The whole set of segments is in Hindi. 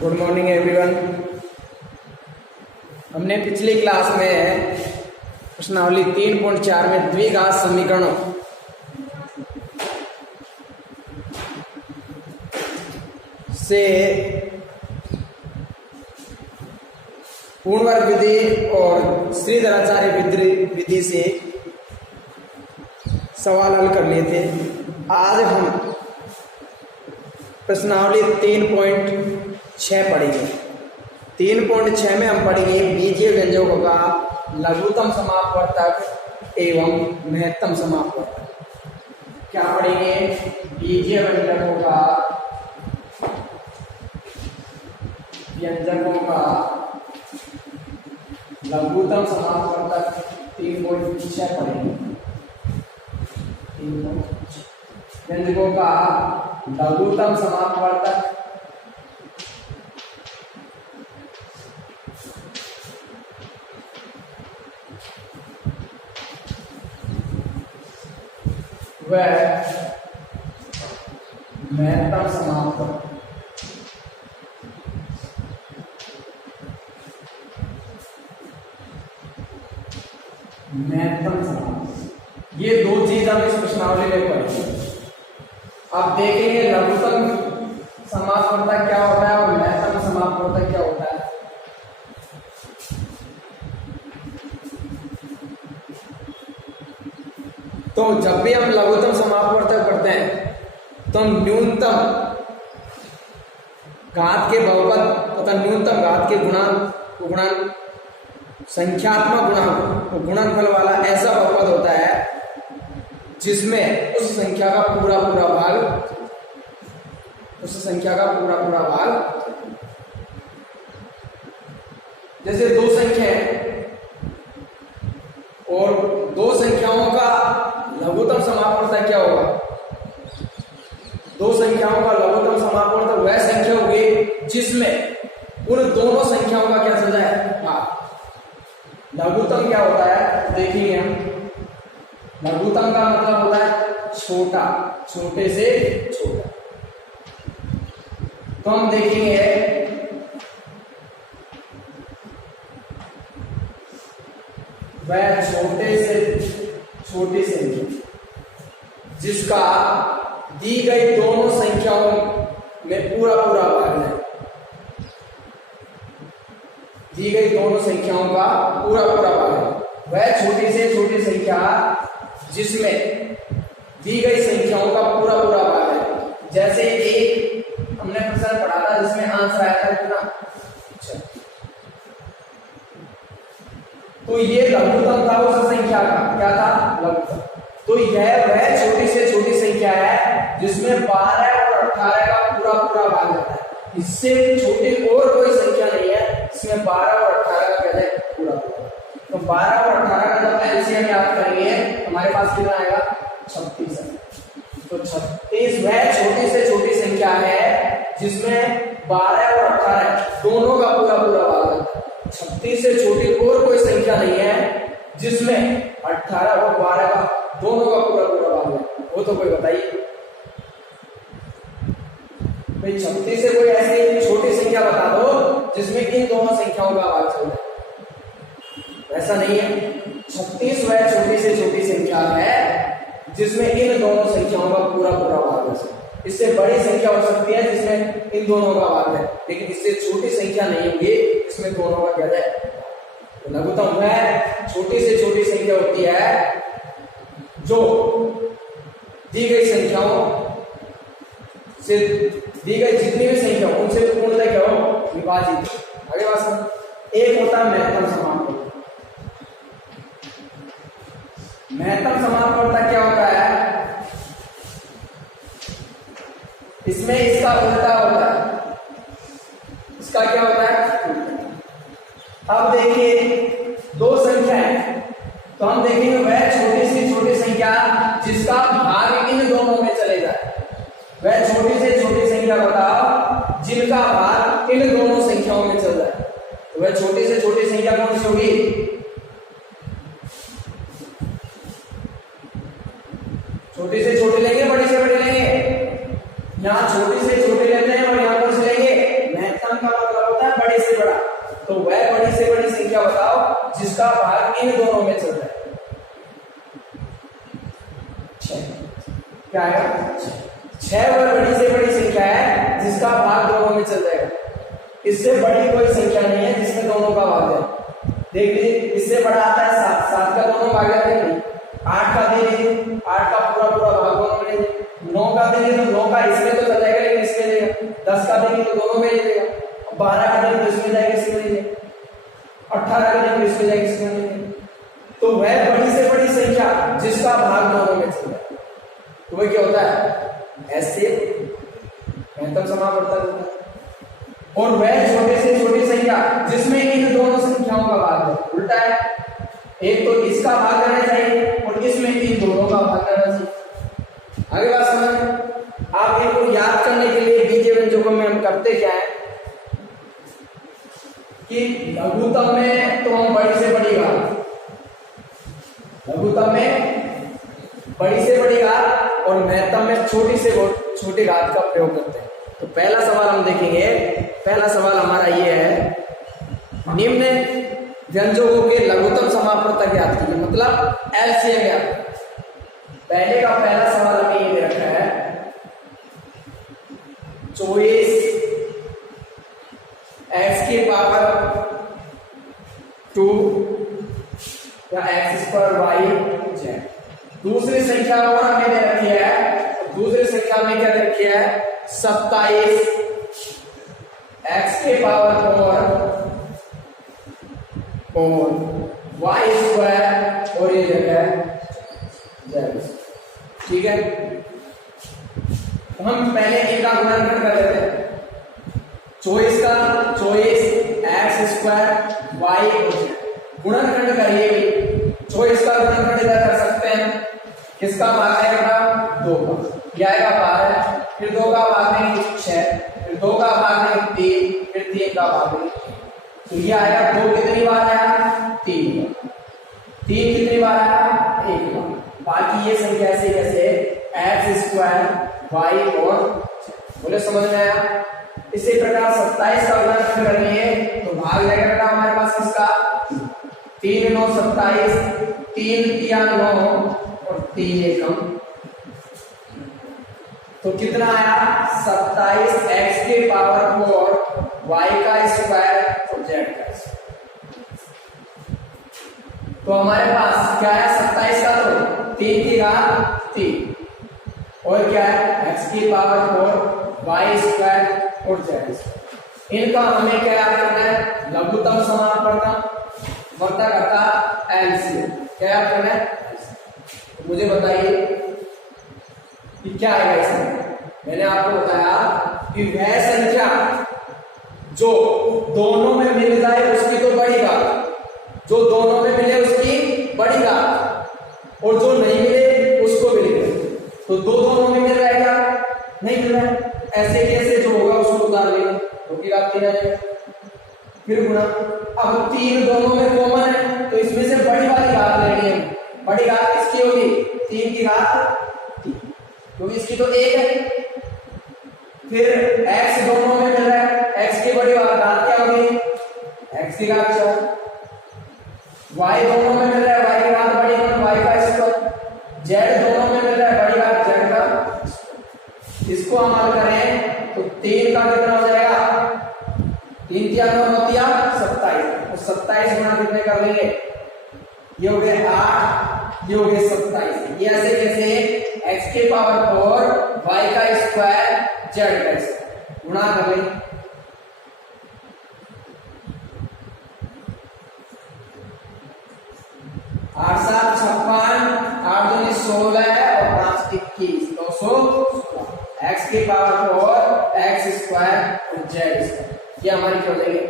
Good morning everyone. हमने पिछली क्लास में प्रश्नावली 3.4 में द्विघात समीकरणों से पूर्ण वर्ग विधि और श्रीधराचार्य विधि से सवाल हल कर लिए थे। आज हम प्रश्नावली 3.6 पढ़ेंगे। 3.6 में हम पढ़ेंगे बीजीय व्यंजकों का लघुतम समापवर्तक एवं महत्तम समापवर्तक। क्या पढ़ेंगे? बीजीय व्यंजकों का लघुतम समापवर्तक 3.6 पढ़ेंगे। व्यंजकों का लघुतम समापवर्तक व महत्तम समापवर्तक। महत्तम समापवर्तक, ये दो चीज हम इस प्रश्नावली में पढ़ेंगे। अब देखेंगे लघुतम समापवर्तक क्या होता है और महत्तम समापवर्तक क्या होता है। तो जब भी हम लघुतम समापवर्तक पढ़ते हैं तो न्यूनतम घात के बहुपद तथा न्यूनतम घात के गुणांक संख्यात्मक गुणनफल वाला ऐसा बहुपद होता है जिसमें उस संख्या का पूरा भाग जैसे दो संख्या है और दो संख्याओं का लघुतम समापवर्तक क्या होगा? दो संख्याओं का लघुतम समापवर्तक वह संख्या होगी जिसमें उन दोनों संख्याओं का क्या चल जाए? भाग। लघुतम क्या होता है देखिए हम। लघुतम का मतलब होता है छोटा, छोटे से छोटा। तो हम देखेंगे वह छोटे से छोटी संख्या जिसका दी गई दोनों संख्याओं में पूरा भाग है। दी गई दोनों संख्याओं का पूरा भाग है वह छोटी से छोटी संख्या जिसमें दी गई संख्याओं का पूरा भाग है। जैसे एक हमने प्रश्न पढ़ा था जिसमें आंसर आया था कितना? तो ये लघुतम था उस संख्या का। क्या था? लघुतम। तो यह वह छोटी से छोटी संख्या है जिसमें 12 और 18 का पूरा भाग रहता है। इससे छोटी और कोई संख्या नहीं है इसमें 12 और 18 का कहते हैं पूरा। तो 12 और 18 का जब एलसीएम याद करेंगे हमारे पास कितना आएगा? 36 है। तो 36 वह छोटी से छोटी संख्या है जिसमें 12 और 18 दोनों का पूरा भाग रहता है। 36 से छोटी और कोई संख्या नहीं है जिसमें 18 और 12 का दोनों का पूरा भाग है। वो तो कोई बताइए भाई। 36 से कोई ऐसी छोटी संख्या बता दो जिसमें इन दोनों संख्याओं का भाग चल रहा है। ऐसा नहीं है। 36 वह छोटी से छोटी संख्या है जिसमें इन दोनों संख्याओं का पूरा भाग है। इससे बड़ी संख्या हो सकती है जिसमें इन दोनों का भाग है, लेकिन इससे छोटी संख्या नहीं होगी इसमें दोनों का क्या है। तो लघुतम वह छोटी से छोटी संख्या होती है जो दी गई संख्याओं से दी गई जितनी भी संख्या उनसे पूर्णतः क्या हो? विभाजित। आगे बात। एक होता है महत्तम समापवर्तक। महत्तम समापवर्तक क्या होता है? इसमें इसका उल्टा होता है। इसका क्या होता है? अब देखिए दो संख्या है तो हम देखेंगे वह छोटी से छोटी संख्या जिसका भाग इन दोनों में चले जाए। वह छोटी से छोटी संख्या बताओ जिनका भाग इन दोनों संख्याओं में चल जाए। तो वह छोटी से छोटी संख्या कौन सी होगी? छोटी से छोटी लेंगे, बड़ी से बड़ी लेंगे। यहाँ छोटी से छोटी लेते हैं और यहाँ कौन से लेंगे? महत्तम का जिसका भाग इन दोनों में चल रहा है। क्या है? 6 वह बड़ी से बड़ी संख्या है जिसका भाग दोनों में चल जाएगा। इससे बड़ी कोई संख्या नहीं है जिसमें दोनों का भाग जाए। देख लीजिए, इससे बड़ा आता है 7, 7 का दोनों भाग जाते हैं। 8 का दे लीजिए, 8 का पूरा पूरा भाग दोनों में दे। 9 का दे लीजिए तो 9 का इसमें तो चल जाएगा लेकिन इसमें देगा। 10 का देंगे तो दोनों में देगा। 12 का देंगे तो इसमें जाएगा, इसमें देगा। 18 का देंगे तो इसमें जाएगा, इसमें देगा। तो वह बड़ी से बड़ी संख्या जिसका भाग दोनों में चल रहा है तो वह क्या होता है? ऐसे महत्तम समापवर्तक होता है। और वह छोटे से छोटी संख्या जिसमें इन दोनों संख्याओं का भाग है। उल्टा है, एक तो इसका भाग करना चाहिए और इसमें इन दोनों का भाग करना चाहिए। आगे बात समझ। आप इनको याद करने के लिए बीजे व्यंजकों में हम करते क्या है कि लघुत्तम में तो हम बड़ी से बड़ी घात, लघुत्तम में बड़ी से बड़ी घात और महत्तम में छोटी से छोटी घात का प्रयोग करते हैं। तो पहला सवाल हम देखेंगे। पहला सवाल हमारा ये है, निम्न व्यंजकों के लघुत्तम समापवर्तक ज्ञात कीजिए, मतलब एलसीएम ज्ञात। पहले का पहला सवाल हमें ये दे रखा है, 24 x की पावर 2 या x स्क्वायर y z। दूसरी संख्या और हमें दे रखी है, दूसरी संख्या में क्या दे रखी है? 27 x के पावर 4 और y स्क्वायर और ये जगह z। ठीक है, हम पहले इनका गुणनखंड कर लेते हैं। 24 का 24 x स्क्वायर y और z गुणनखंड करिए। 24 का गुणनखंड इधर कर सकते हैं, किसका भाग आएगा? 2 का, यह आएगा 12, फिर 2 का भाग देंगे 6, फिर 2 का भाग देंगे 3, फिर 3 का भाग देंगे। तो ये आएगा 2 कितनी बार आया? 3 बार। 3 कितनी बार आया? 1 बार। बाकी ये संख्या ऐसे कैसे एक्स स्क्वायर वाई और बोले, समझ में आया? इसी प्रकार 27 का गुणनखंड करेंगे तो भाग लगेगा हमारे पास किसका? 3 9 27, 3 3 9 और 3 एकम, तो कितना आया? 27 x के पावर 4 y का स्क्वायर और z का स्क्वायर। तो हमारे पास क्या है? 27 का तो 3 की घात 3 और क्या है? x की पावर 4 y स्क्वायर और z स्क्वायर। इनका हमें क्या याद करना है? लघुत्तम समापवर्तक वर्तक अर्थात एलसीएम। क्या याद करना है? तो मुझे बताइए कि क्या आएगा इसमें? मैंने आपको बताया कि वह संख्या जो दोनों में मिल जाए उसकी तो बड़ी घात, जो दोनों में मिले उसकी बड़ी घात, और जो नहीं मिले उसको मिल गए। तो दोनों में मिल रहा है क्या? नहीं मिल रहा है। ऐसे कैसे जो होगा उसको उतार लेंगे, तो की घात 3 आ जाएगा, फिर गुणा। अब 3 दोनों में कॉमन है तो इसमें से बड़ी वाली घात लेनी है। बड़ी घात किसकी होगी? 3 की घात 3, क्योंकि इसकी तो 1 है। फिर x दोनों में मिल रहा है, x की बड़ी घात क्या होगी? x की घात 4। y दोनों में मिल रहा है, y की घात बड़ी होगी y का स्क्वायर। z दोनों में मिल रहा है, बड़ी घात z का। इसको हम हल करें तो 3 का कितना हो जाएगा? 3 3 9 होतिया 27, तो 27 गुणा कितने कर लेंगे? ये हो गए 8, ये हो गए 27। ये ऐसे कैसे? x के पावर 4 y का स्क्वायर z का स्क्वायर गुणा कर लेंगे। 8 7 56, 8 दूनी 16 और 5 21, 216। x की पावर 4 x स्क्वायर और z स्क्वायर, ये हमारी क्या हो जाएगी?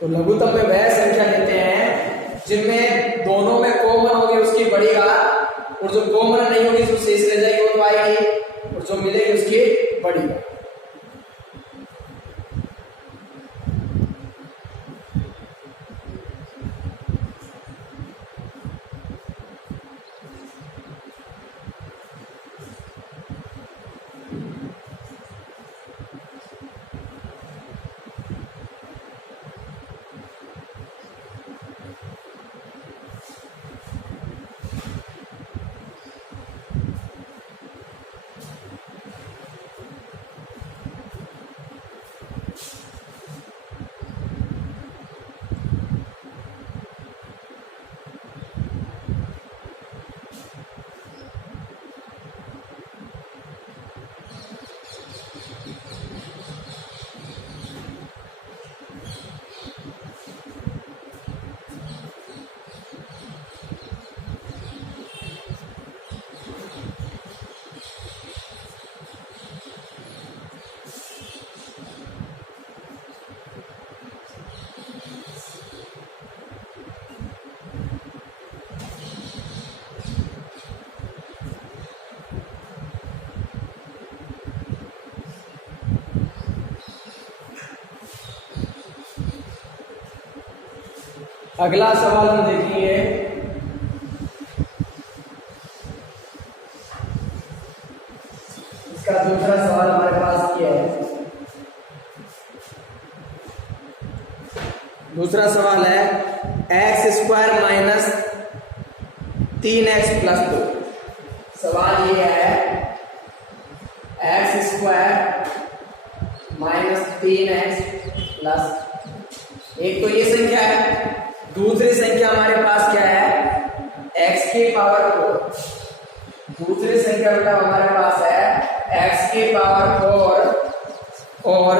तो लघुत्तम में वह संख्या लेते हैं जिनमें दोनों में कॉमन होगी उसकी बड़ी घात, और जो कॉमन नहीं होगी जो शेष रह जाएगी वो तो आएगी, और जो मिलेगी उसकी बड़ी घात। अगला सवाल हम देखेंगे, इसका दूसरा सवाल हमारे पास ये है। दूसरा सवाल है x square minus 3x plus 2। सवाल ये है x square minus 3x plus, एक तो ये संख्या है, दूसरी संख्या हमारे पास क्या है x के पावर 4। दूसरी संख्या बेटा हमारे पास है x के पावर 4 और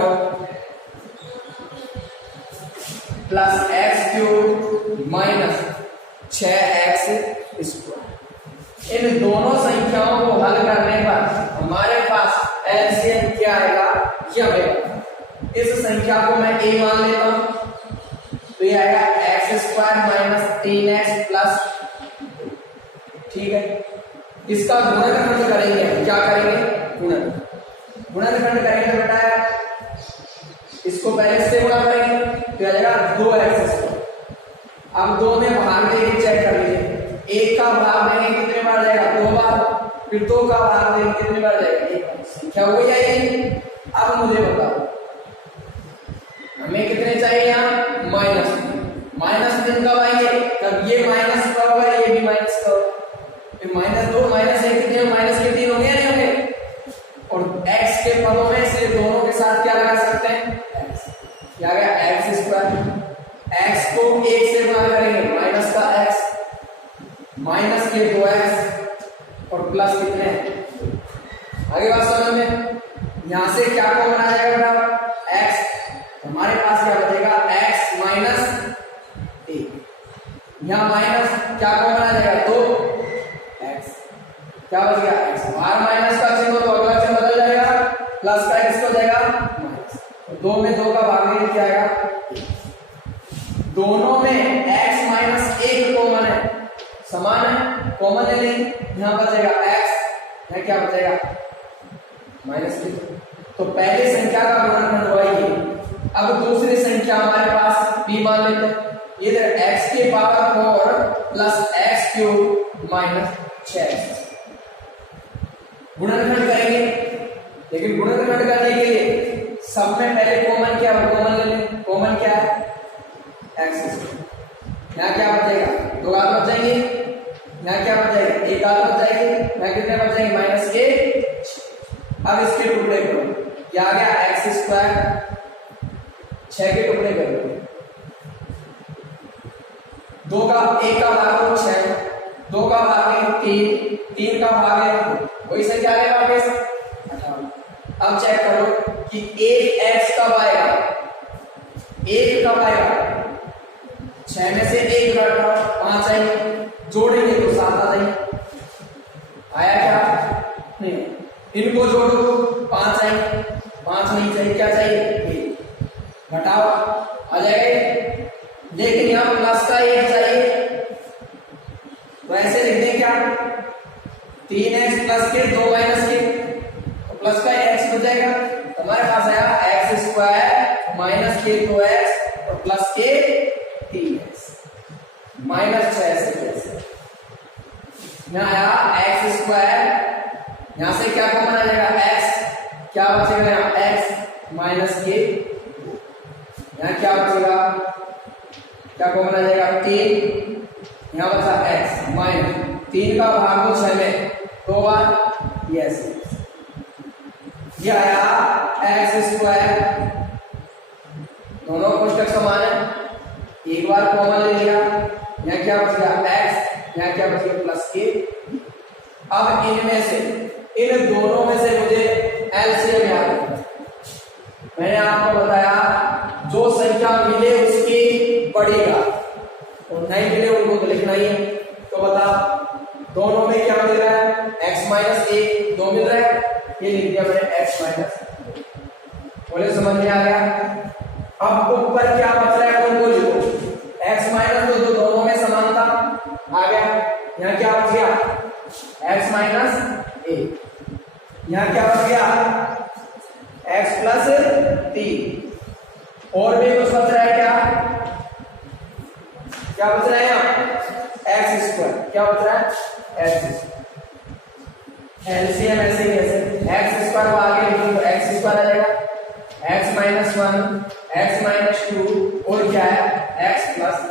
plus x cube minus 6x square. इन दोनों संख्याओं को हल करने पर हमारे पास एलसीएम क्या आएगा ये हमें। इस संख्या को मैं a मान लेता हूं तो ये आएगा x square minus 3x plus, ठीक है। इसका गुणनखंड करेंगे, क्या करेंगे गुणनखंड करेंगे बेटा, इसको पहले से गुणा करेंगे तो आ जाएगा 2x स्क्वायर। अब 2 में भाग देके चेक कर लीजिए, 1 का भाग देंगे कितने बार जाएगा 2 बार, फिर 2 का भाग देंगे कितने बार जाएगा 1 बार। संख्या हो जाएगी। अब मुझे बताओ हमें कितने चाहिए, यहाँ माइनस 3 कब आएंगे, तब ये माइनस का होगा ये भी माइनस का होगा, फिर -2 -1 कितने माइनस के 3 हो गए नहीं होंगे। और x के पदों में से दोनों के साथ क्या लगा सकते हैं x, क्या आ गया एक्स स्क्वायर। x को 1 से गुणा करेंगे माइनस का x माइनस के 2x और प्लस कितने आगे बात समझ में। यहां से क्या कॉमन आ जाएगा x, हमारे पास क्या बचेगा x माइनस 1, यहां माइनस क्या कॉमन आ जाएगा 2x, क्या बच गया x। बाहर माइनस का चिन्ह तो अगला चिन्ह बदल जाएगा, प्लस का x हो जाएगा माइनस, तो 2 में 2 का भाग क्या आएगा, दोनों में x माइनस 1 कॉमन है, समान है, कॉमन है नहीं, यहां बचेगा x, यहां क्या बचेगा -2। तो पहली संख्या का गुणनखंड हुआ ये। अब दूसरी संख्या हमारे पास b मान लेते हैं, ये x के power 4 plus x cube minus 6x। गुणनखंड करेंगे, लेकिन गुणनखंड करने के लिए सब में पहले कॉमन क्या है, कॉमन ले लें। कॉमन क्या है एक्स, यहाँ क्या बचेगा 2 घात बच जाएंगे, यहाँ क्या बच जाएगा 1 घात बच जाएगी, यहाँ कितने बच जाएंगे -1। अब इसके टुकड़े करो, क्या आ गया एक्स स्क्वायर, 6 के टुकड़े करो, 2 का 1 का भाग हो 6, 2 का भाग है 3, 3 का भाग है वही संख्या आएगा वापस 58। अब चेक करो कि 1x कब आएगा, 1 कब आएगा, 6 में से 1 घटा 5 आएगी, जोड़ेंगे तो 7 आ जाएगी। आया क्या नहीं, इनको जोड़ो 5 आएगी, 5 नहीं चाहिए, क्या चाहिए 1, घटाओ आ जाएगा। लेकिन यहाँ प्लस का 1 चाहिए, तो ऐसे लिख दें क्या 3x प्लस के 2 माइनस के, तो प्लस का x हो जाएगा, हमारे पास आया एक्स स्क्वायर माइनस के 2x और प्लस के 3x माइनस 6 से कैसे। यहाँ आया एक्स स्क्वायर, यहां से क्या कॉमन आ जाएगा x, क्या बचेगा यहाँ x माइनस के, यहाँ क्या बचेगा, क्या कॉमन आ जाएगा 3, यहाँ बचा x माइनस 3 का भाग हो 6 में 2 बार, यस ये आया एक्स स्क्वायर, दोनों कोष्टक समान है, एक बार कॉमन ले लिया, यहाँ क्या बच गया x, यहाँ क्या बच गया प्लस के। अब इनमें से इन दोनों में से मुझे एलसीएम याद है, मैंने आपको बताया जो संख्या मिले उसकी बढ़ेगा और नहीं मिले उनको तो लिखना ही है। तो बताओ दोनों में क्या मिल रहा है x माइनस 1, 2 मिल रहा है, ये लिख दिया मैंने x माइनस, बोले समझ में आ गया। अब ऊपर क्या बच रहा है उनको लिखो, x माइनस 2 दोनों में समानता आ गया, यहाँ क्या बच गया x माइनस 1, यहाँ क्या बच गया x प्लस 3, और भी कुछ बच रहा है क्या क्या बच रहा है यहाँ एक्स स्क्वायर, क्या बच रहा है एक्स, एलसीएम ऐसे ही ऐसे एक्स स्क्वायर को आगे लिखूं तो एक्स स्क्वायर आ जाएगा x minus one x minus two और क्या है एक्स प्लस।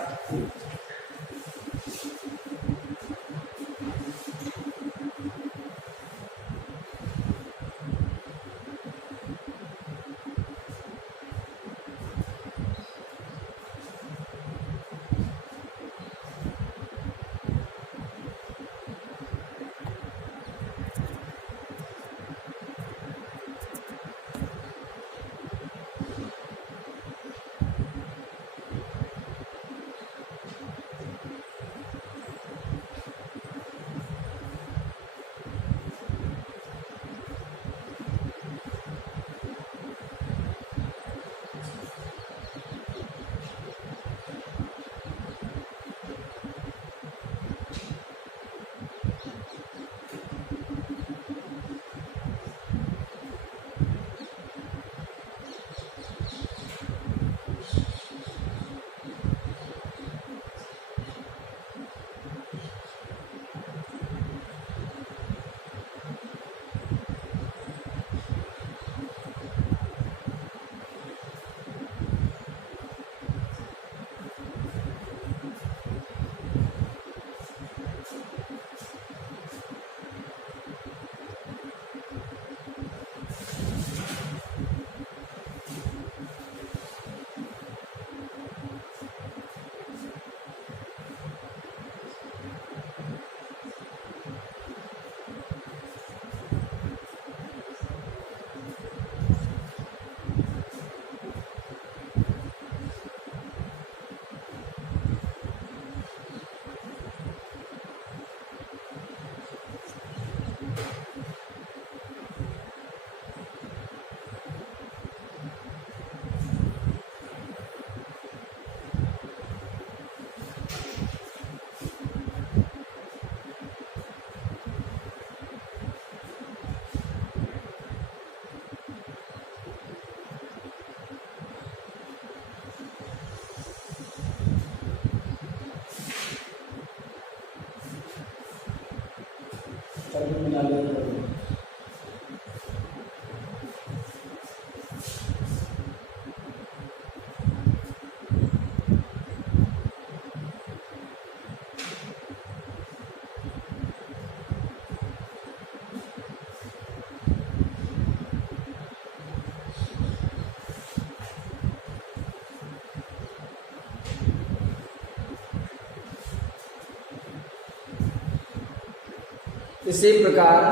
इसी प्रकार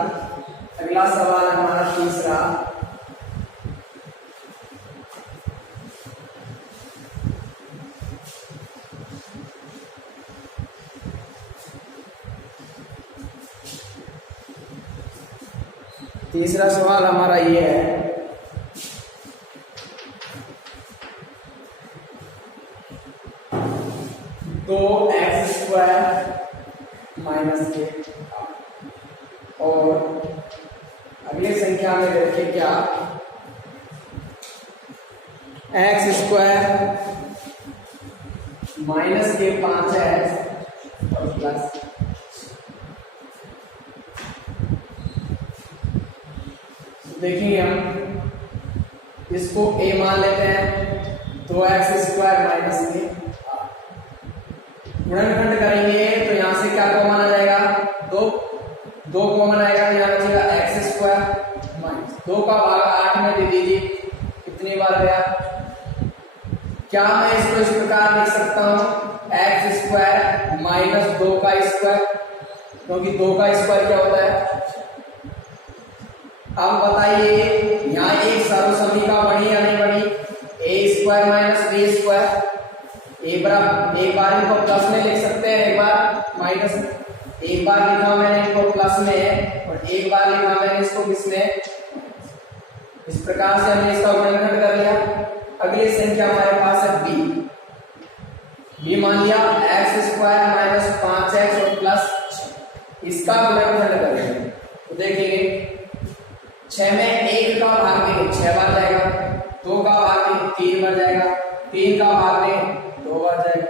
अगला सवाल हमारा तीसरा, तीसरा सवाल हमारा ये है दो एक्स स्क्वायर माइनस के और अगली संख्या में देखिए क्या एक्स स्क्वायर माइनस के 5x और प्लस। देखिए हम इसको a मान लेते हैं, 2x स्क्वायर माइनस के गुणनखंड करेंगे तो यहां से क्या कॉमन आ जाएगा, दो कॉमन आएगा तो यहाँ बचेगा एक्स स्क्वायर माइनस 2 का भाग 8 में दे दीजिए, कितनी बार गया। क्या मैं इसको इस प्रकार लिख सकता हूँ एक्स स्क्वायर माइनस 2 का स्क्वायर, क्योंकि 2 का स्क्वायर क्या होता है। अब बताइए यहाँ एक सर्वसम्मिका बनी या नहीं बनी, ए स्क्वायर माइनस बी स्क्वायर, एक बार इनको प्लस में लिख सकते हैं, एक बार माइनस, एक बार लिखा मैंने इसको प्लस में और एक बार लिखा मैंने इसको किस में। इस प्रकार से हमने इसका गुणनखंड कर लिया। अगली संख्या हमारे पास है बी मान लिया एक्स स्क्वायर माइनस 5x और प्लस, इसका गुणनखंड करेंगे तो देखेंगे 6 में 1 का भाग देंगे 6 बार जाएगा, 2 का भाग देंगे 3 बार जाएगा, 3 का भाग देंगे 2 बार जाएगा।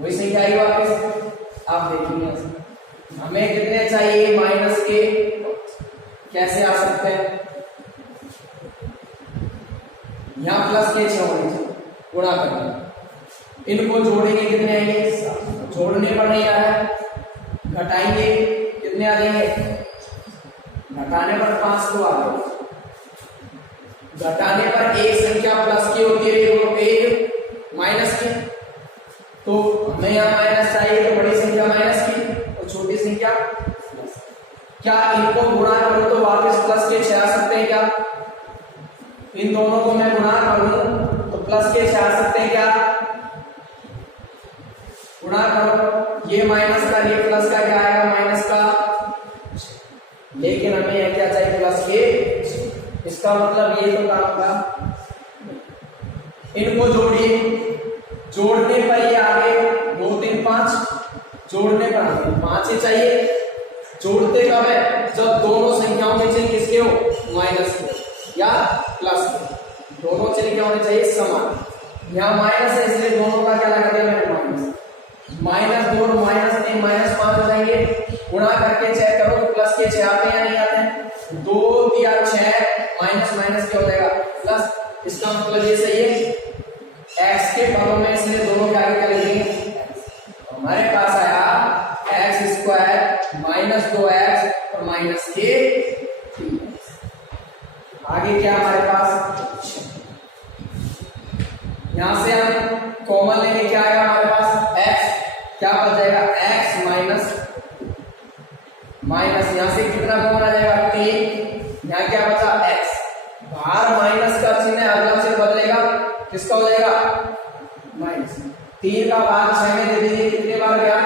वही संख्या आई वापस। आप देखिए हमें कितने चाहिए, माइनस के, कैसे आ सकते हैं, यहां प्लस के 6 होने चाहिए, गुणा करना, इनको जोड़ेंगे कितने आएंगे, जोड़ने पर नहीं आ रहा है, घटाएंगे कितने आ जाएंगे, घटाने पर 5 को आ जाएगा, घटाने पर एक संख्या प्लस की होती है और एक माइनस की, तो हमें यहाँ माइनस चाहिए तो बड़ी संख्या माइनस की और छोटी संख्या प्लस। क्या इनको गुणा करूं तो वापस प्लस के 6 आ सकते हैं क्या, इन दोनों को मैं गुणा करूं तो प्लस के 6 आ सकते हैं क्या, गुणा करो, ये माइनस का ये प्लस का क्या आएगा, माइनस का, लेकिन हमें यह क्या चाहिए, प्लस के, इसका मतलब ये तो काम का, इनको जोड़िए, जोड़ने पर ये आगे 2 3 5, जोड़ने पर आगे 5 ही चाहिए, जोड़ते कब है, जब दोनों संख्याओं में से किसके हो, माइनस के या प्लस के, दोनों चीज क्या होने चाहिए, समान। यहाँ माइनस है इसलिए दोनों का क्या लगा दिया मैंने, माइनस, -2 और -3 -5 हो जाएंगे, गुणा करके चेक करो तो प्लस के 6 आते हैं या नहीं आते हैं, 2 या 6 माइनस माइनस क्या हो जाएगा, प्लस, इसका मतलब ये सही है, x के पदों में इसलिए दोनों के आगे क्या लिखेंगे, हमारे पास आया x² -2x और माइनस के 3x, आगे क्या हमारे पास, यहां से हम कॉमन लेंगे, क्या आएगा हमारे पास, x, क्या बच जाएगा, x माइनस यहां से कितना कॉमन आ जाएगा, 3, यहां क्या बचा, x, बाहर माइनस का चिन्ह अगला से बदलेगा, किसका हो जाएगा, माइनस, 3 का भाग 6 में दे दीजिए, कितने बार गया,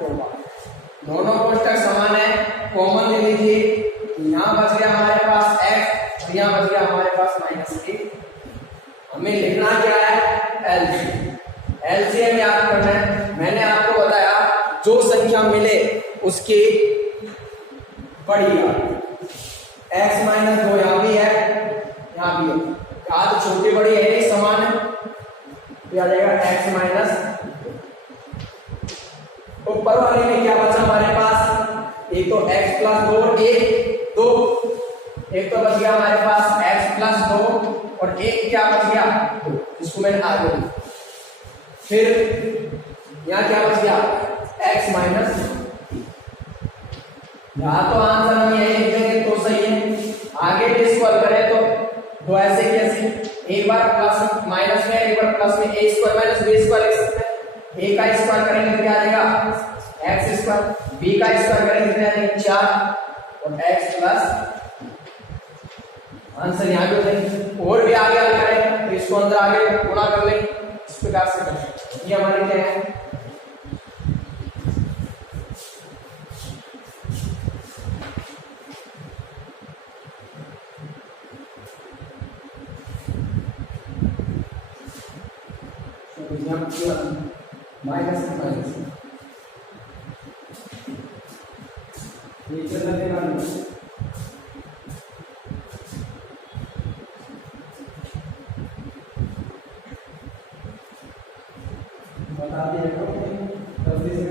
2 बार, दोनों कोष्टक समान है, कॉमन ले लीजिए, यहां बच गया हमारे पास x और यहां बच गया हमारे पास माइनस के, हमें लिखना क्या है, एलसीएम याद करना है, मैंने आपको बताया जो संख्या मिले उसकी बड़ी x -2 यहां भी है, यहां भी है, आज छोटी बड़ी है नहीं, समान है, आ जाएगा x ऊपर वाले में क्या बचा हमारे पास, एक तो x + 2 एक तो बच गया हमारे पास x + 2 और एक क्या बच गया, 2, इसको मैंने आगे लिखा, फिर यहां क्या बच गया, x यहां तो आंसर हम यही लिख देंगे तो सही है, आगे भी स्क्वायर करें तो 2 ऐसे कैसे, एक बार प्लस माइनस में एक बार प्लस में, a² - b² लिख सकते हैं, a का स्क्वायर करेंगे तो क्या आ जाएगा, x², b का स्क्वायर करेंगे कितना आ जाएगा, 4 और x प्लस, आंसर यहां भी हो जाएगा, और भी आगे हल करें तो इसको अंदर आगे गुणा कर लेंगे, इस प्रकार से कर सकते हैं, ये हमारे क्या है, माइनस नीचे लगेगा, बता दिया जल्दी से,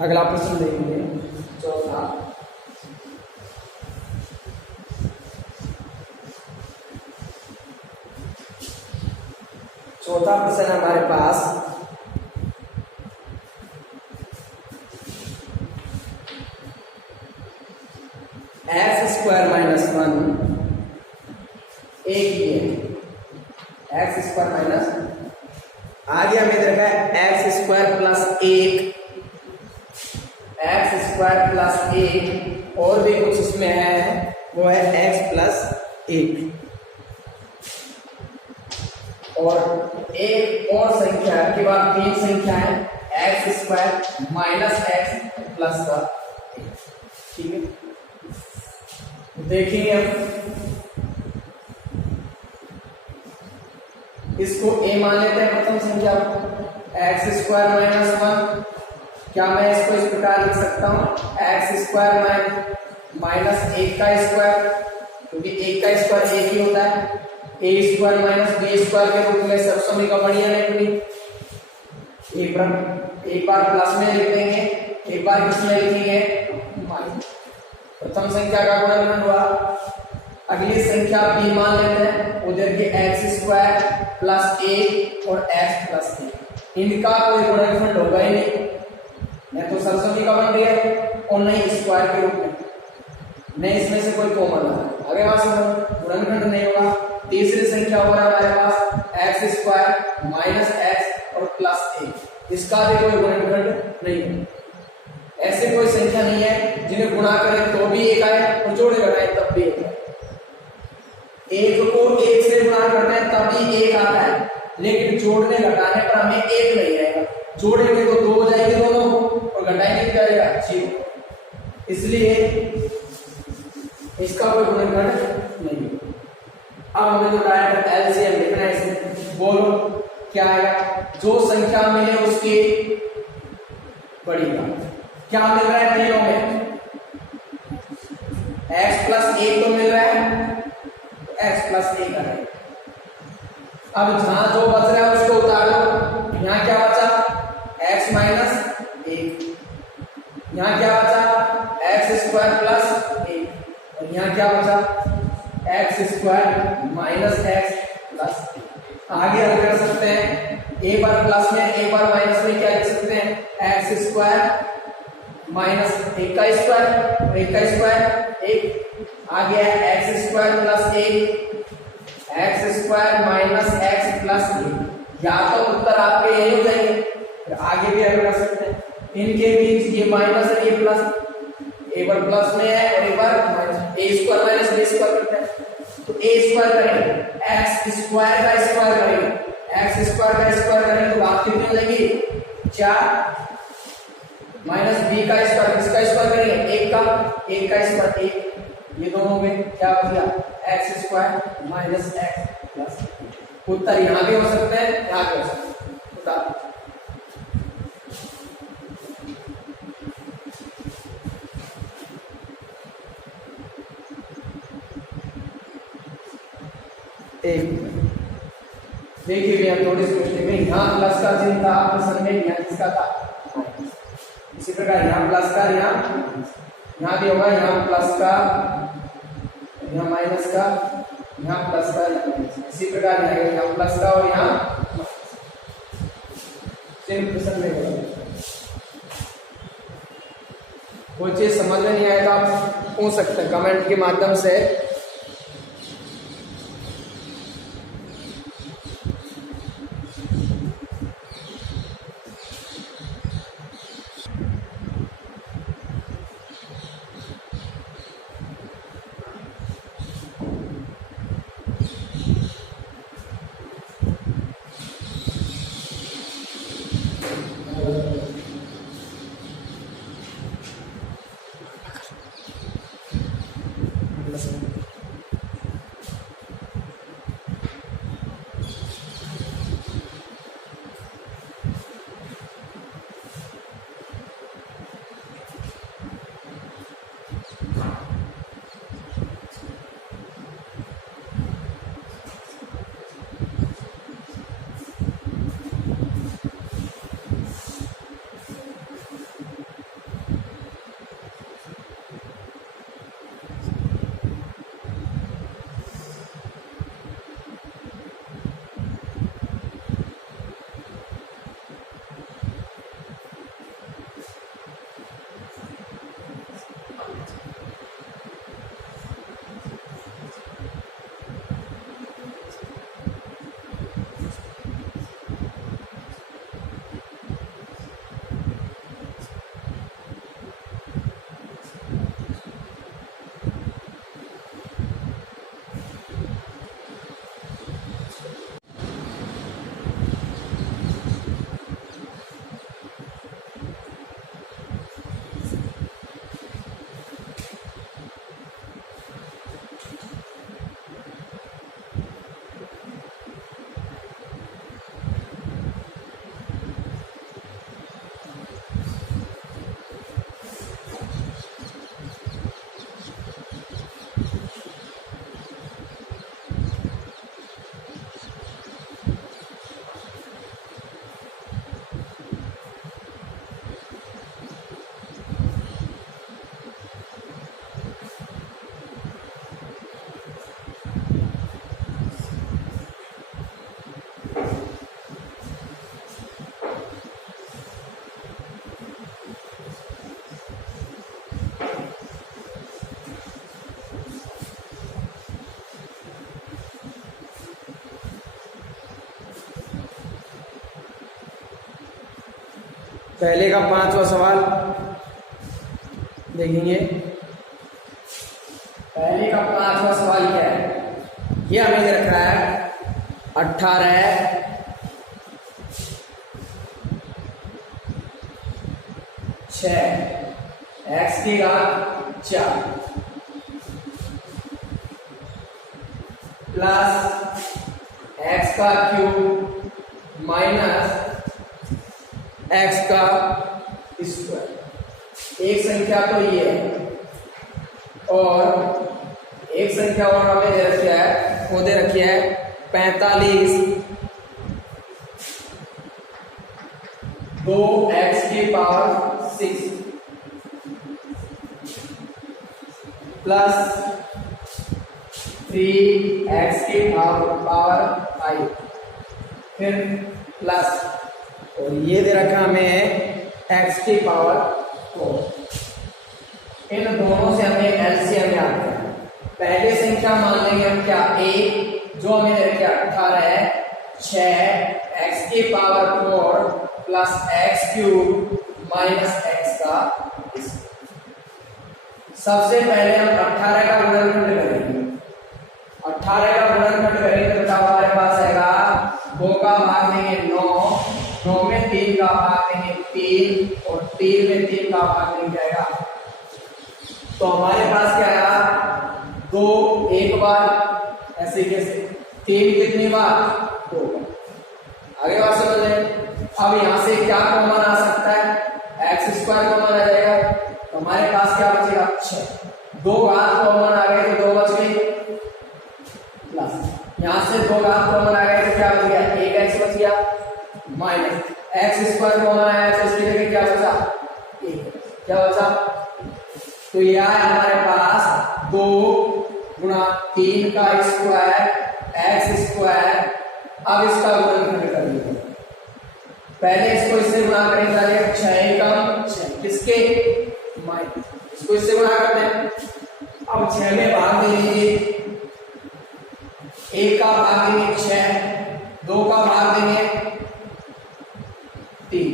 अगला प्रश्न देखेंगे चौथा। चौथा प्रश्न है हमारे पास, एक्स स्क्वायर माइनस 1 एक ही है। एक्स स्क्वायर माइनस, आगे हमें देखा है x square plus 1, x square plus 1 और भी कुछ इसमें है, वो है एक्स प्लस 1 और एक और संख्या के बाद 3 संख्या है x square minus x plus का 1। ठीक है, देखेंगे हम इसको a मान लेते हैं प्रथम संख्या एक्स स्क्वायर माइनस 1। क्या मैं इसको इस प्रकार लिख सकता हूं, एक्स स्क्वायर माइनस 1 का स्क्वायर, क्योंकि 1 का स्क्वायर 1 ही होता है, ए स्क्वायर माइनस बी स्क्वायर के रूप में सब समीकरण लिखेंगे। एक बार प्लस में लिख देंगे, एक बार किसमें लिखेंगे, माइनस। प्रथम संख्या का गुणनखंड हुआ। अगली संख्या b मान लेते हैं, उधर के एक्स स्क्वायर प्लस 1 और एक्स प्लस 1, इनका कोई गुणनखंड होगा ही नहीं, न तो सरसमीकरण बन है और नहीं स्क्वायर के रूप में, नहीं इसमें से कोई कॉमन है, आगे वहां से गुणनखंड नहीं होगा। तीसरी संख्या हो रहा है हमारे पास एक्स स्क्वायर माइनस एक्स और प्लस 1, इसका भी कोई गुणनखंड नहीं है। ऐसे कोई संख्या नहीं है जिन्हें गुणा करें तो भी एक आए और जोड़े लगाए तब भी एक आए। एक को एक से गुणा करते हैं तभी एक आता है, लेकिन जोड़ने घटाने पर हमें एक नहीं आएगा। जोड़ेंगे तो 2 हो जाएगी दोनों और घटाएंगे क्या आएगा 0, इसलिए इसका कोई गुणनखंड नहीं है। अब हमें तो डायरेक्ट एलसीएम लिखना है इसमें, बोलो क्या आएगा, जो संख्या मिले उसकी बड़ी का। क्या मिल रहा है तीनों में, x प्लस 1 तो मिल रहा है, तो x प्लस 1 है। अब जहां जो बच रहा है उसको उतार लो, यहां क्या बचा x माइनस 1, यहां क्या बचा एक्स स्क्वायर प्लस 1 और यहां क्या बचा x square minus x plus 1। आगे हल कर सकते हैं, एक बार प्लस में एक बार माइनस में क्या लिख सकते हैं, एक्स स्क्वायर माइनस 1 का स्क्वायर, 1 का स्क्वायर 1, आगे है x square plus 1, x square minus x plus 1। या तो उत्तर आपके यही हो जाएंगे, फिर आगे भी हल कर सकते हैं। इनके बीच ये माइनस है ये प्लस, एक बार प्लस में है और एक बार माइनस, ए स्क्वायर माइनस बी स्क्वायर करते हैं, तो ए स्क्वायर करेंगे, एक्स स्क्वायर का स्क्वायर करेंगे, एक्स स्क्वायर का स्क्वायर करेंगे तो बात कितनी हो जाएगी 4, माइनस बी का स्क्वायर, किसका स्क्वायर करेंगे 1 का स्क्वायर 1, ये दोनों में क्या बच गया x square minus x plus. उत्तर यहाँ भी हो सकते हैं, यहाँ भी हो सकते हैं। उत्तर एक देखिए भैया थोड़ी सी मिस्टेक में, यहाँ प्लस का चिन्ह था प्रश्न में, यहाँ किसका था, इसी प्रकार यहाँ प्लस का, यहाँ भी होगा, यहाँ प्लस का, यहाँ माइनस का, यहाँ प्लस का, इसी प्रकार यहाँ प्लस का और यहाँ चिन्ह प्रश्न में होगा। कोई चीज समझ में नहीं आए तो आप पूछ सकते हैं कमेंट के माध्यम से। पहले का 5वां सवाल देखेंगे। पहले का 5वां सवाल क्या है, ये हमें दे रखा है 18 6 x की घात 4 प्लस x का क्यूब माइनस x का स्क्वायर। एक संख्या तो ये है और एक संख्या और हमें दे रखी है, वो दे रखी है 45 2x की पावर 6 प्लस 3x की पावर 5 फिर प्लस, और ये दे रखा हमें x की पावर 4। इन दोनों से हमें एलसीएम याद करना है। पहले संख्या मान लेंगे हम क्या, a जो हमें दे रखा 18 है 6 x की power 4 plus x cube minus x का स्क्वायर। सबसे पहले हम 18 का गुणनखंड करेंगे। 18 का गुणनखंड करेंगे तो क्या हमारे पास आएगा, 2 का भाग देंगे 9 में 3 का भाग देंगे 3 और 3 में 3 का भाग देंगे जाएगा। तो हमारे पास क्या आया, 2 एक बार ऐसे कैसे, 3 कितनी बार 2 बार। आगे बात समझ लें। अब यहां से क्या कॉमन आ सकता है, एक्स स्क्वायर कॉमन आ जाएगा, तो हमारे पास क्या बचेगा 6। 2 घात कॉमन आ गए तो 2 बच गए, प्लस यहां से 2 घात कॉमन आ गए तो क्या बच गया, 1x बच गया, माइनस एक्स स्क्वायर कॉमन आया तो इसकी जगह क्या बचा 1, क्या बचा। तो यह है हमारे पास 2 गुणा 3 का स्क्वायर एक्स स्क्वायर। अब इसका गुणनखंड कर लीजिए, पहले इसको इससे गुणा करेंगे 6 कम 6 किसके माइनस, इसको इससे गुणा करते हैं। अब 6 में भाग दे लीजिए, 1 का भाग देंगे 6, 2 का भाग देंगे 3,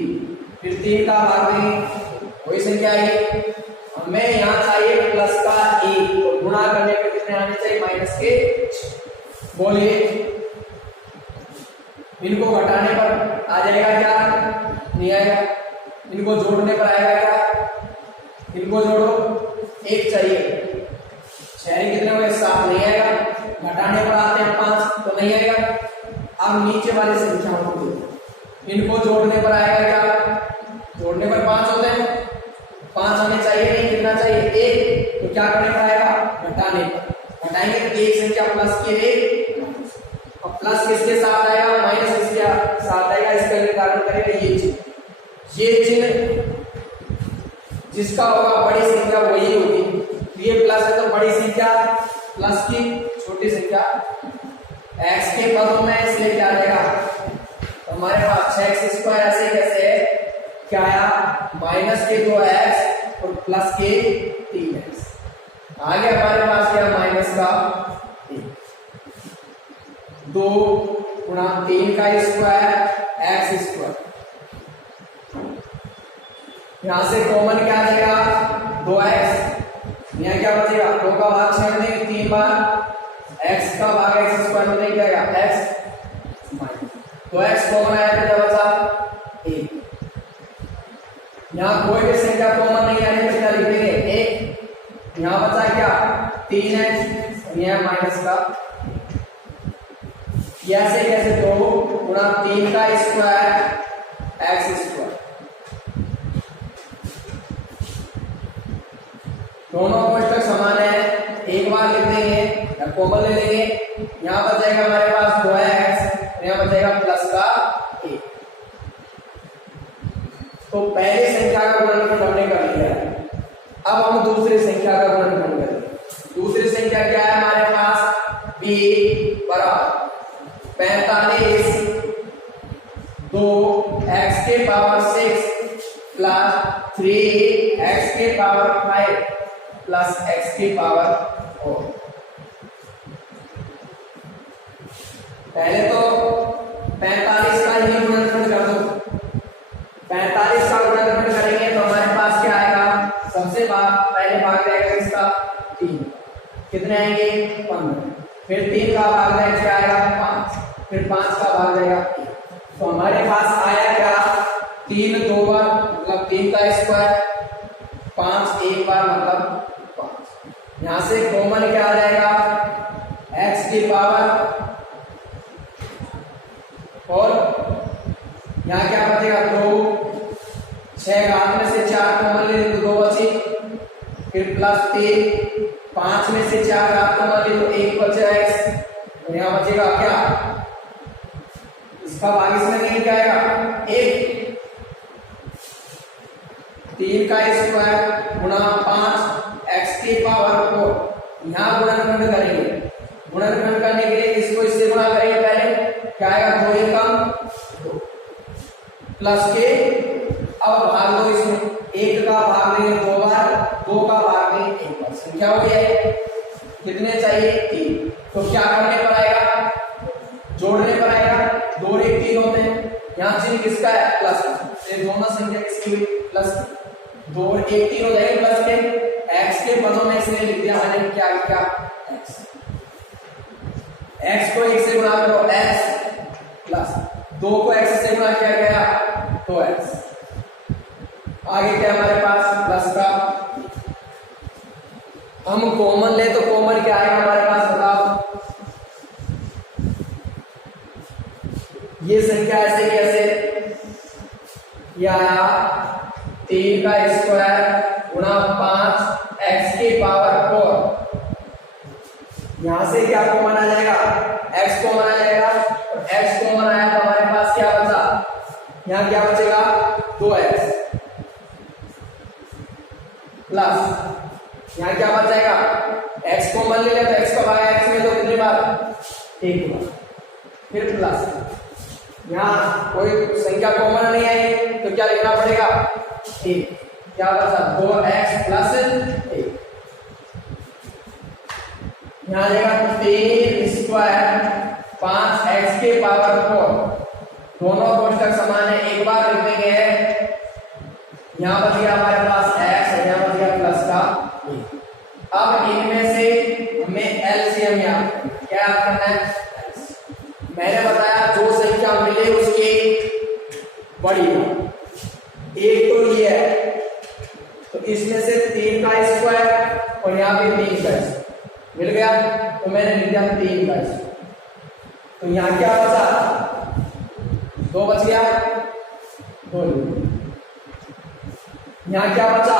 फिर 3 का भाग देंगे, वही संख्या आई। हमें यहां चाहिए प्लस का 1, तो गुणा करने पे कितने आने चाहिए, माइनस के 6। बोलिए इनको घटाने पर आ जाएगा क्या, नहीं आएगा। इनको जोड़ने पर आएगा क्या, इनको जोड़ो 1 चाहिए, 6 कितने हुए 7, नहीं आएगा। घटाने पर आते हैं 5 तो नहीं आएगा। अब नीचे वाली संख्याओं को इनको जोड़ने पर आएगा क्या, जोड़ने पर 5 होते हैं, 5 आने चाहिए, नहीं कितना चाहिए 1, तो क्या करने पर आएगा, घटाने पर। घटाएंगे तो एक संख्या प्लस के 1 और प्लस किसके साथ आएगा, माइनस किसके साथ आएगा, इसका निर्धारण करेंगे ये चिन्ह जिसका होगा बड़ी संख्या वही होगी। ये प्लस है तो बड़ी संख्या प्लस की छोटी संख्या x के पदों में, इसलिए क्या आएगा, तो हमारे पास 6x स्क्वायर ऐसे कैसे है, क्या आया माइनस के 2x और प्लस के 3x। आगे हमारे पास क्या, माइनस का 2 गुणा 3 का स्क्वायर एक्स स्क्वायर। यहां से कॉमन क्या आ जाएगा 2x, यहाँ क्या बचेगा 2 का भाग 6 में 3 बार, x का भाग एक्स स्क्वायर में क्या आएगा x माइनस 2x कॉमन आया तो क्या बचा 1। यहाँ कोई भी संख्या कॉमन नहीं आने तो क्या लिख देंगे 1। यहाँ बचा क्या 3x और यहाँ माइनस का, ऐसे कैसे 2 गुणा 3 का स्क्वायर एक्स स्क्वायर। दोनों कोष्टक समान है, एक बार लिख देंगे या कॉमन ले लेंगे। यहाँ बचेगा हमारे पास 2x और यहाँ बचेगा प्लस का 1। तो पहले संख्या का गुणनखंड हमने कर लिया है, अब हम दूसरी संख्या का गुणनखंड करेंगे। दूसरी संख्या क्या है हमारे पास, b बराबर 45 2x के पावर 6 प्लस 3x के पावर 5 प्लस x की पावर 4। पहले तो 45 का ही गुणनखंड कर दो, 45 का कितने आएंगे 15, फिर 3 का भाग जाएगा क्या आएगा 5, फिर 5 का भाग जाएगा 1। तो हमारे पास आया क्या 3 2 बार मतलब 3 का स्क्वायर, 5 एक बार मतलब 5। यहां से कॉमन क्या आ जाएगा x की पावर, और यहां क्या बचेगा 2, 6 घात में से 4 कॉमन ले तो 2 बची, फिर प्लस 3, 5 में से 4 घात कॉमन ले तो 1 बचा x, और यहां बचेगा क्या इसका भाग इसमें नहीं क्या आएगा 1। 3 का स्क्वायर गुणा 5 x की पावर 4, यहां गुणनखंड करेंगे, गुणनखंड करने के लिए इसको इससे गुणा करेंगे, पहले क्या आएगा 2 एकम 2 प्लस के, अब भाग दो इसमें, 1 का भाग लेंगे 2 बार, 2 का भाग लेंगे 1 बार, संख्या हो गया है कितने चाहिए 3। तो क्या करने पर आएगा जोड़ने पर आएगा, 2 और 1 3 होते हैं, यहाँ चिन्ह किसका है प्लस, ये दोनों संख्या किसकी हुई प्लस, 2 और 1 3 हो जाएंगे प्लस के, x के पदों में इसने लिख दिया मैंने क्या क्या x को 1 से गुणा करो x प्लस 2 को x से गुणा किया गया तो x, आगे क्या हमारे पास प्लस का, हम कॉमन ले तो कॉमन क्या आएगा हमारे पास बताओ, ये संख्या ऐसे कैसे, ये आया 3 का स्क्वायर गुणा 5 x की पावर 4, यहां से क्या कॉमन आ जाएगा x कॉमन आ जाएगा, और x कॉमन आया तो हमारे पास क्या बचा, यहां क्या बचेगा 2x प्लस यहां क्या बच जाएगा x कॉमन ले ले तो x का भाग x में तो कितनी बार 1 बार, फिर प्लस यहाँ कोई संख्या कॉमन नहीं आई तो क्या लिखना पड़ेगा 1, क्या बचा 2x प्लस 1, यहाँ आ जाएगा 3 स्क्वायर 5x के पावर 4, दोनों कोष्टक समान है, एक बार लिख देंगे, यहाँ बच गया हमारे पास x और यहाँ बच गया प्लस का 1। अब इनमें से हमें एलसीएम याद क्या करना है, मैंने बताया जो संख्या मिले उसकी बड़ी, एक तो ये है तो इसमें से 3 का स्क्वायर और यहाँ पे 3 का स्क्वायर मिल गया, तो मैंने लिख दिया 3 का स्क्वायर, तो यहाँ क्या बचा 2 बच गया 2, यहाँ क्या बचा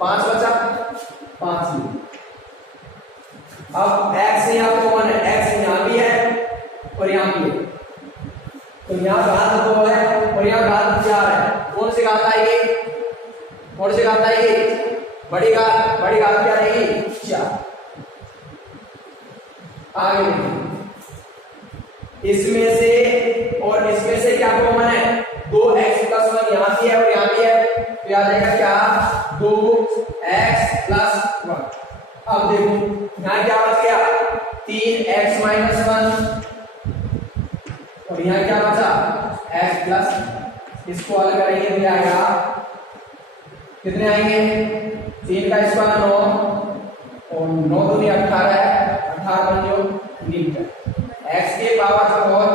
5 बचा 5, अब x यहाँ कॉमन है, x यहाँ भी है और यहाँ भी है, तो यहाँ घात 2 है और यहाँ घात 4 है, कौन सी घात आएगी, कौन सी घात आएगी बड़ी घात क्या आएगी 4। आगे इसमें से और इसमें से क्या कॉमन है 2x प्लस 1 यहाँ भी है और यहाँ भी है, तो आ जाएगा क्या 2x प्लस 1। अब देखो यहाँ क्या बच गया 3x माइनस 1 और यहाँ क्या बचा x प्लस, इसको हल करेंगे तो आएगा कितने आएंगे 3 का स्क्वायर 9 और 9 दूनी 18 है, 18 जो नीचे x के पावर 4,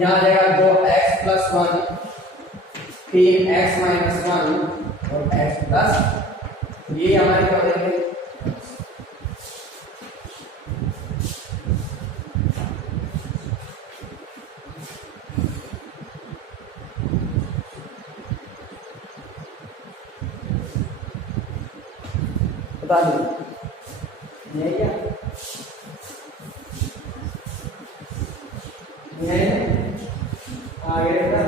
यहाँ आ जाएगा 2x प्लस 1, 3x माइनस 1 और x प्लस, ये हमारे क्या देंगे बता दो नहीं क्या नहीं आगे देखना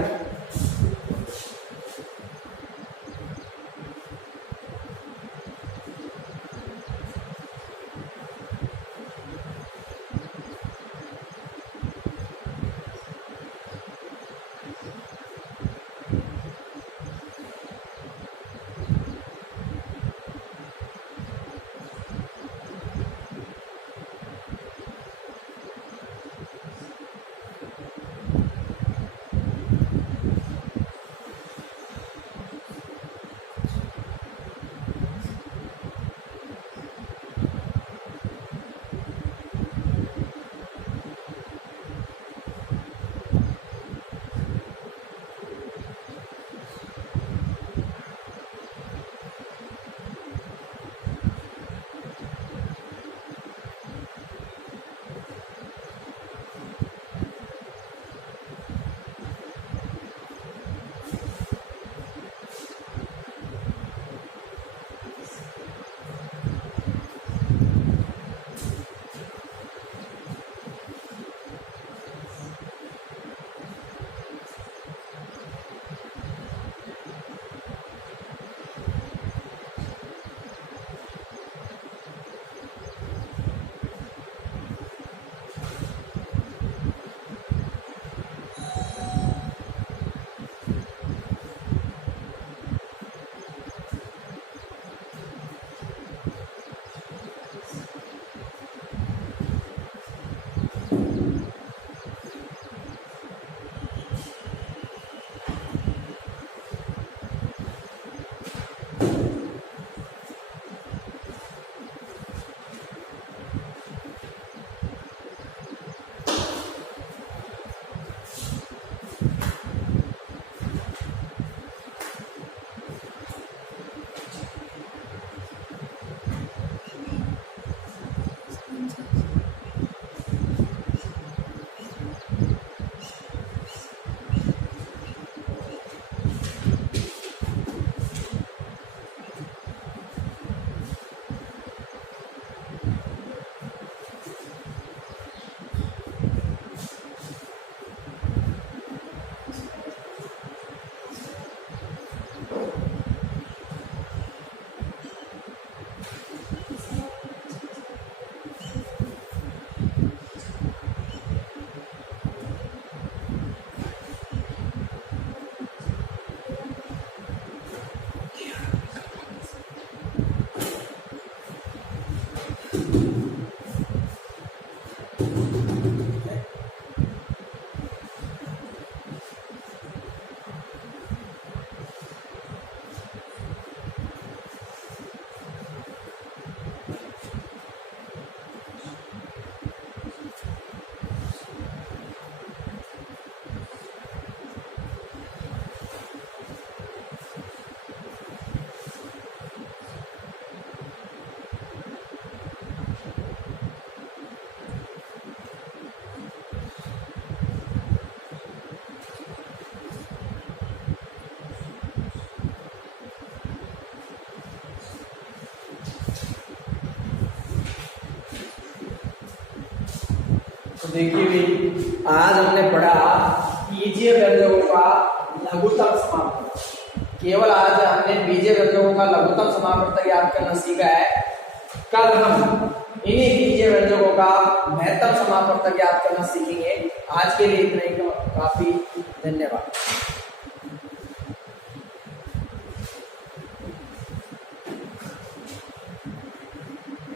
देखिए भी आज हमने पढ़ा बीजीय व्यंजकों का लघुत्तम समापवर्तक। केवल आज हमने बीजीय व्यंजकों का लघुत्तम समापवर्तक याद करना सीखा है। कल हम इन्हीं बीजीय व्यंजकों का महत्तम समापवर्तक याद करना सीखेंगे। आज के लिए इतना ही काफी। धन्यवाद।